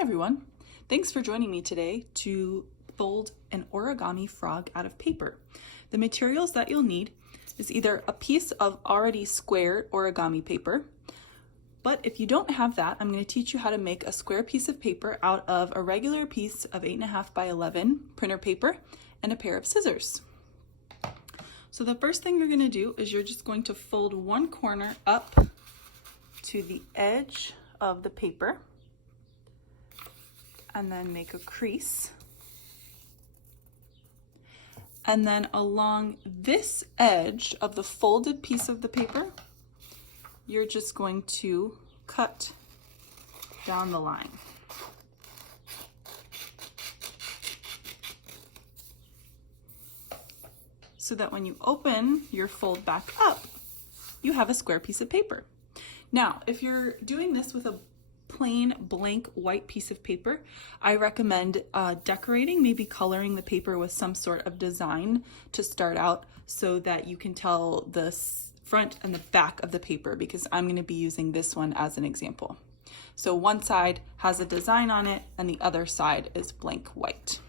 Hi everyone, thanks for joining me today to fold an origami frog out of paper. The materials that you'll need is either a piece of already squared origami paper, but if you don't have that, I'm going to teach you how to make a square piece of paper out of a regular piece of 8.5 by 11 printer paper and a pair of scissors. So the first thing you're going to do is you're just going to fold one corner up to the edge of the paper and then make a crease. And then along this edge of the folded piece of the paper, you're just going to cut down the line. So that when you open your fold back up, you have a square piece of paper. Now, if you're doing this with a plain blank white piece of paper, I recommend decorating, maybe coloring the paper with some sort of design to start out so that you can tell the front and the back of the paper, because I'm going to be using this one as an example. So one side has a design on it and the other side is blank white.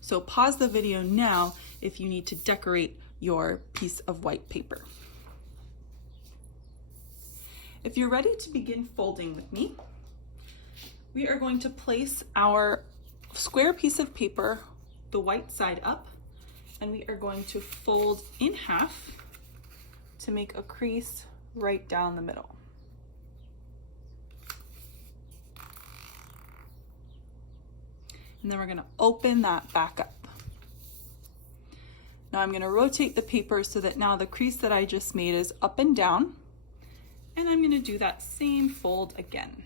So pause the video now if you need to decorate your piece of white paper. If you're ready to begin folding with me, we are going to place our square piece of paper, the white side up, and we are going to fold in half to make a crease right down the middle. And then we're going to open that back up. Now I'm going to rotate the paper so that now the crease that I just made is up and down. And I'm going to do that same fold again.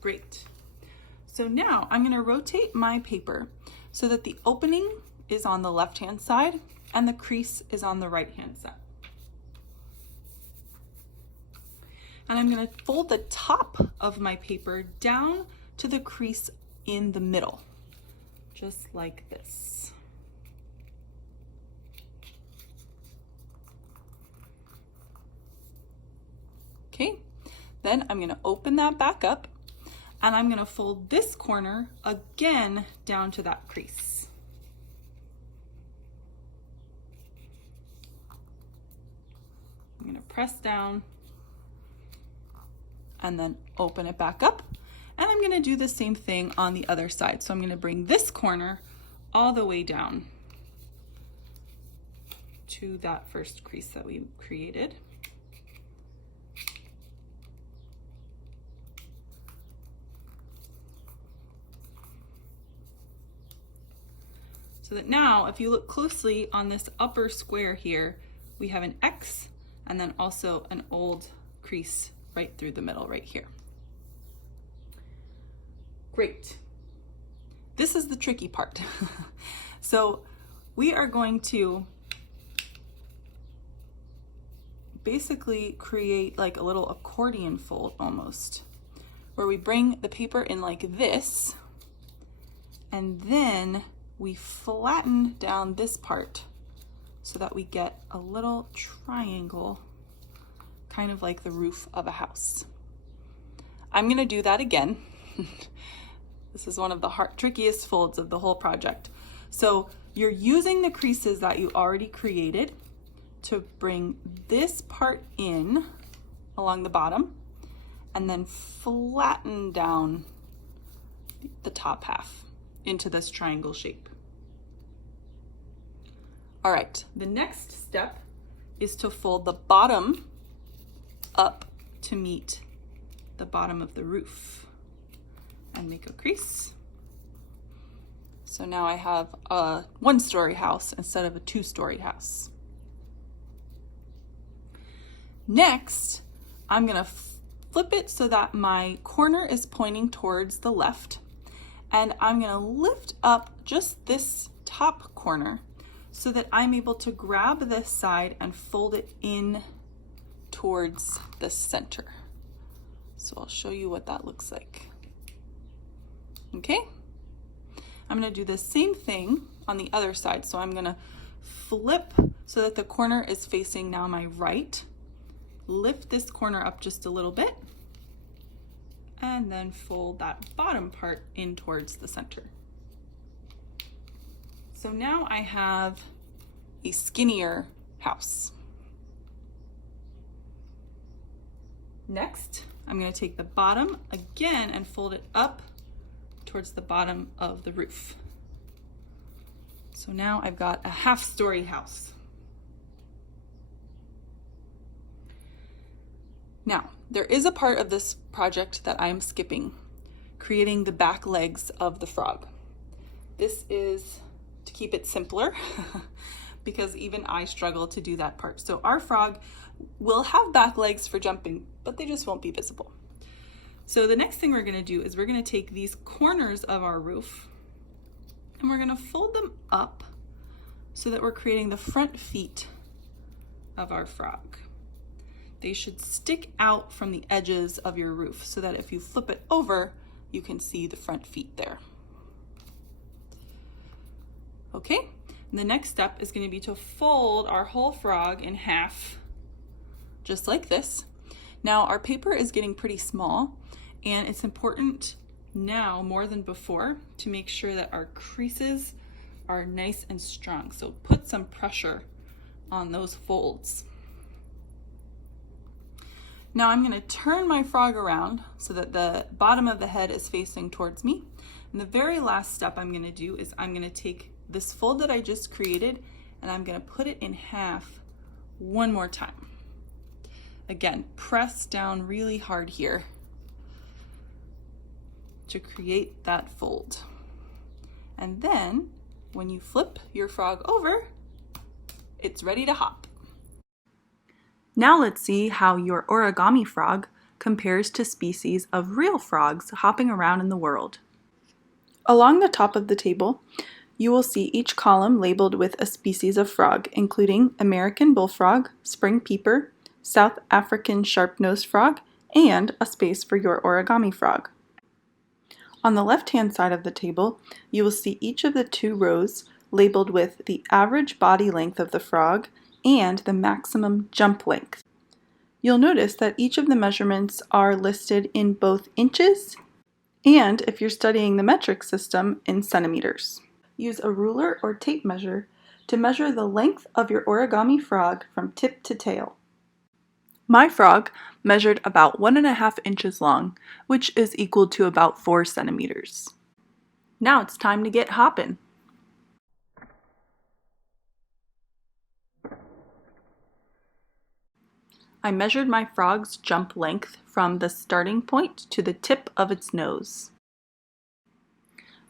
Great. So now I'm going to rotate my paper so that the opening is on the left-hand side and the crease is on the right-hand side. And I'm going to fold the top of my paper down to the crease in the middle, just like this. Okay, then I'm going to open that back up and I'm going to fold this corner again down to that crease. I'm going to press down and then open it back up. And I'm going to do the same thing on the other side. So I'm going to bring this corner all the way down to that first crease that we created. So that now, if you look closely on this upper square here, we have an X and then also an old crease right through the middle right here. Great. This is the tricky part. So we are going to basically create like a little accordion fold almost, where we bring the paper in like this, and then we flatten down this part so that we get a little triangle, kind of like the roof of a house. I'm going to do that again. This is one of the trickiest folds of the whole project. So you're using the creases that you already created to bring this part in along the bottom and then flatten down the top half into this triangle shape. All right, the next step is to fold the bottom up to meet the bottom of the roof and make a crease. So now I have a one-story house instead of a two-story house. Next, I'm going to flip it so that my corner is pointing towards the left, and I'm going to lift up just this top corner so that I'm able to grab this side and fold it in towards the center. So I'll show you what that looks like. Okay, I'm going to do the same thing on the other side. So I'm going to flip so that the corner is facing now my right, lift this corner up just a little bit, and then fold that bottom part in towards the center. So now I have a skinnier house. Next, I'm going to take the bottom again and fold it up towards the bottom of the roof. So now I've got a half-story house. Now, there is a part of this project that I am skipping, creating the back legs of the frog. This is to keep it simpler because even I struggle to do that part. So our frog will have back legs for jumping, but they just won't be visible. So the next thing we're going to do is we're going to take these corners of our roof and we're going to fold them up so that we're creating the front feet of our frog. They should stick out from the edges of your roof so that if you flip it over, you can see the front feet there. Okay, and the next step is going to be to fold our whole frog in half, just like this. Now our paper is getting pretty small, and it's important now more than before to make sure that our creases are nice and strong. So put some pressure on those folds. Now I'm going to turn my frog around so that the bottom of the head is facing towards me. And the very last step I'm going to do is I'm going to take this fold that I just created and I'm going to put it in half one more time. Again, press down really hard here to create that fold. And then when you flip your frog over, it's ready to hop. Now let's see how your origami frog compares to species of real frogs hopping around in the world. Along the top of the table, you will see each column labeled with a species of frog, including American bullfrog, spring peeper, South African sharp-nosed frog, and a space for your origami frog. On the left-hand side of the table, you will see each of the two rows labeled with the average body length of the frog and the maximum jump length. You'll notice that each of the measurements are listed in both inches and, if you're studying the metric system, in centimeters. Use a ruler or tape measure to measure the length of your origami frog from tip to tail. My frog measured about 1.5 inches long, which is equal to about 4 centimeters. Now it's time to get hoppin'. I measured my frog's jump length from the starting point to the tip of its nose.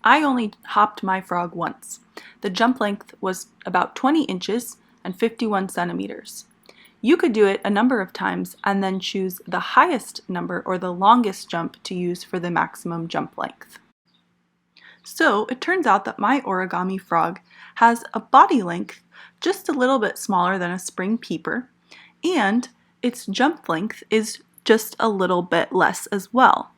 I only hopped my frog once. The jump length was about 20 inches and 51 centimeters. You could do it a number of times and then choose the highest number or the longest jump to use for the maximum jump length. So it turns out that my origami frog has a body length just a little bit smaller than a spring peeper, and its jump length is just a little bit less as well.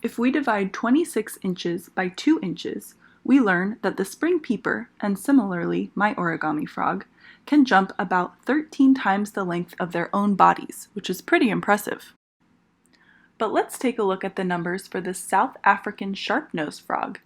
If we divide 26 inches by 2 inches, we learn that the spring peeper, and similarly my origami frog, can jump about 13 times the length of their own bodies, which is pretty impressive. But let's take a look at the numbers for the South African sharp-nosed frog.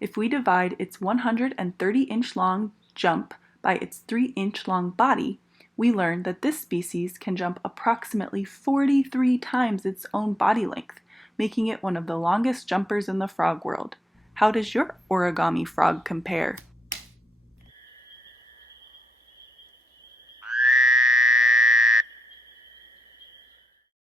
If we divide its 130-inch long jump by its 3-inch long body, we learn that this species can jump approximately 43 times its own body length, making it one of the longest jumpers in the frog world. How does your origami frog compare?